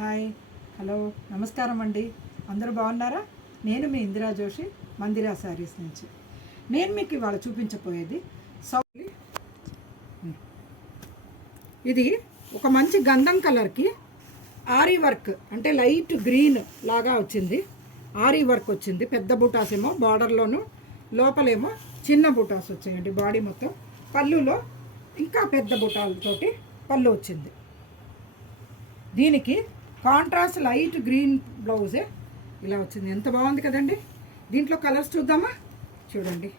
Hi hello నమస్కారం అండి. అందరూ బాగున్నారా? నేను మీ ఇందిరా జోషి, మందిరా శారీస్ నుంచి. నేను మీకు ఇవాళ చూపించబోయేది ఇది ఒక మంచి గంధం కలర్కి ఆరీ వర్క్, అంటే లైట్ గ్రీన్ లాగా వచ్చింది. ఆరీ వర్క్ వచ్చింది. పెద్ద బుటాస్ ఏమో బార్డర్లోను, లోపలేమో చిన్న బుటాస్ వచ్చాయండి. బాడీ మొత్తం పళ్ళులో ఇంకా పెద్ద బుటాలతోటి పళ్ళు వచ్చింది. దీనికి కాంట్రాస్ట్ లైట్ గ్రీన్ బ్లౌజే ఇలా వచ్చింది. ఎంత బాగుంది కదండి. దీంట్లో కలర్స్ చూద్దామా? చూడండి,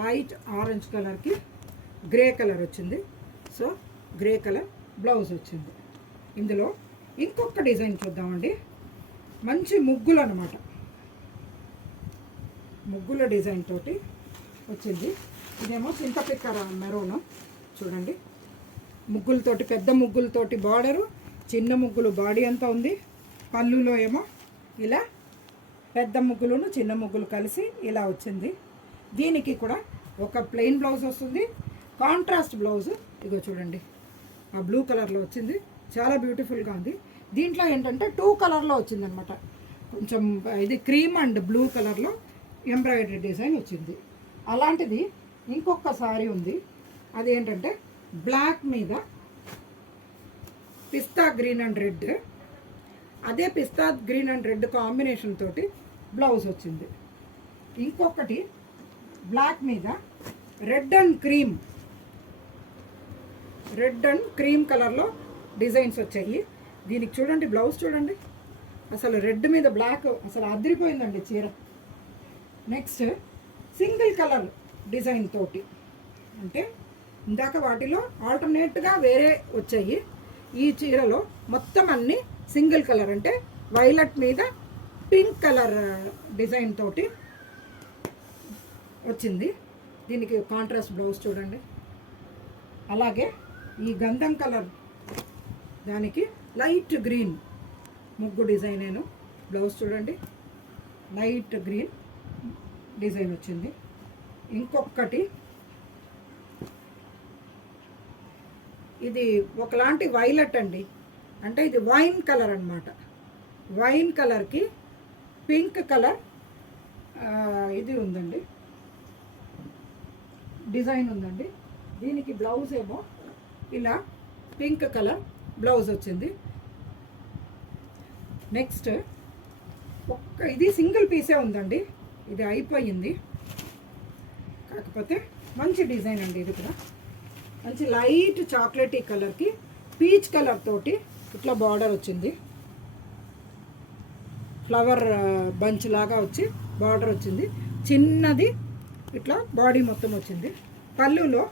లైట్ ఆరెంజ్ కలర్కి గ్రే కలర్ వచ్చింది. సో గ్రే కలర్ బ్లౌజ్ వచ్చింది. ఇందులో ఇంకొక డిజైన్ చూద్దామండి. మంచి ముగ్గులు అనమాట, ముగ్గుల డిజైన్ తోటి వచ్చింది. ఇదేమో చింతపిక్కర మెరూను. చూడండి, ముగ్గులతోటి, పెద్ద ముగ్గులతోటి బార్డరు, చిన్న ముగ్గులు బాడీ అంతా ఉంది. పళ్ళులో ఏమో ఇలా పెద్ద ముగ్గులను చిన్న ముగ్గులు కలిసి ఇలా వచ్చింది. దీనికి కూడా ఒక ప్లెయిన్ బ్లౌజ్ వస్తుంది. కాంట్రాస్ట్ బ్లౌజ్ ఇగో చూడండి, ఆ బ్లూ కలర్లో వచ్చింది. చాలా బ్యూటిఫుల్గా ఉంది. దీంట్లో ఏంటంటే 2 కలర్లో వచ్చిందనమాట. కొంచెం ఇది క్రీమ్ అండ్ బ్లూ కలర్లో ఎంబ్రాయిడరీ డిజైన్ వచ్చింది. అలాంటిది ఇంకొక సారీ ఉంది. అది ఏంటంటే బ్లాక్ మీద పిస్తా గ్రీన్ అండ్ రెడ్. అదే పిస్తా గ్రీన్ అండ్ రెడ్ కాంబినేషన్ తోటి బ్లౌజ్ వచ్చింది. ఇంకొకటి బ్లాక్ మీద రెడ్ అండ్ క్రీమ్ కలర్లో డిజైన్స్ వచ్చాయి. దీనికి చూడండి, బ్లౌజ్ చూడండి, అసలు రెడ్ మీద బ్లాక్ అసలు అదిరిపోయిందండి చీర. నెక్స్ట్ సింగిల్ కలర్ డిజైన్ తోటి, అంటే ఇందాక వాటిలో ఆల్టర్నేట్గా వేరే వచ్చాయి. ఈ చీరలో మొత్తం అన్ని సింగిల్ కలర్, అంటే వైలెట్ మీద పింక్ కలర్ డిజైన్ తోటి వచ్చింది. దీనికి కాంట్రాస్ట్ బ్లౌజ్ చూడండి. అలాగే ఈ గంధం కలర్ దానికి లైట్ గ్రీన్ ముగ్గు డిజైనేను. బ్లౌజ్ చూడండి, లైట్ గ్రీన్ డిజైన్ వచ్చింది. ఇంకొకటి ఇది ఒకలాంటి వైలెట్ అండి, అంటే ఇది వైన్ కలర్ అనమాట. వైన్ కలర్కి పింక్ కలర్ ఇది ఉందండి, డిజైన్ ఉందండి. దీనికి బ్లౌజ్ ఏమో ఇలా పింక్ కలర్ బ్లౌజ్ వచ్చింది. నెక్స్ట్ ఇది సింగిల్ పీసే ఉందండి, ఇది అయిపోయింది. కాకపోతే మంచి డిజైన్ అండి. ఇది కూడా మంచి లైట్ చాక్లెటీ కలర్కి పీచ్ కలర్ తోటి ఇట్లా బార్డర్ వచ్చింది. ఫ్లవర్ బంచ్ లాగా వచ్చి బార్డర్ వచ్చింది. చిన్నది ఇట్లా బాడీ మొత్తం వచ్చింది. పళ్ళులో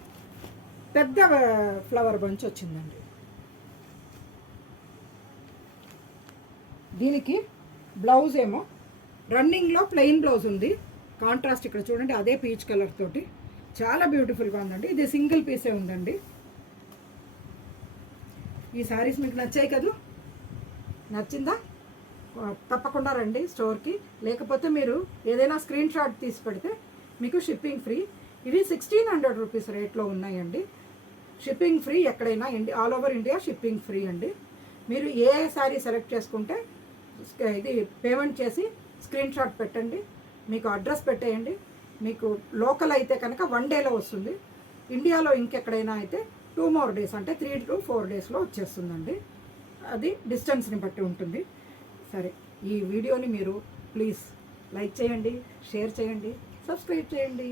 పెద్ద ఫ్లవర్ బంచ్ వచ్చిందండి. దీనికి బ్లౌజ్ ఏమో రన్నింగ్లో ప్లెయిన్ బ్లౌజ్ ఉంది. కాంట్రాస్ట్ ఇక్కడ చూడండి, అదే పీచ్ కలర్ తోటి చాలా బ్యూటిఫుల్గా ఉందండి. ఇది సింగిల్ పీసే ఉందండి. ఈ శారీస్ మీకు నచ్చాయి కదూ? నచ్చిందా? తప్పకుండా రండి స్టోర్కి. లేకపోతే మీరు ఏదైనా స్క్రీన్ షాట్ తీసి పెడితే మీకు షిప్పింగ్ ఫ్రీ. ఇవి 1600 రూపీస్ రేట్లో ఉన్నాయండి. షిప్పింగ్ ఫ్రీ, ఎక్కడైనా all over India shipping free అండి. మీరు ఏ శారీ సెలెక్ట్ చేసుకుంటే ఇది పేమెంట్ చేసి స్క్రీన్ షాట్ పెట్టండి, మీకు అడ్రస్ పెట్టేయండి. మీకు లోకల్ అయితే కనుక 1 డేలో వస్తుంది. ఇండియాలో ఇంకెక్కడైనా అయితే 2 more days, అంటే 3 to 4 daysలో వచ్చేస్తుందండి. అది డిస్టెన్స్ని బట్టి ఉంటుంది. సరే, ఈ వీడియోని మీరు ప్లీజ్ లైక్ చేయండి, షేర్ చేయండి, సబ్స్క్రైబ్ చేయండి.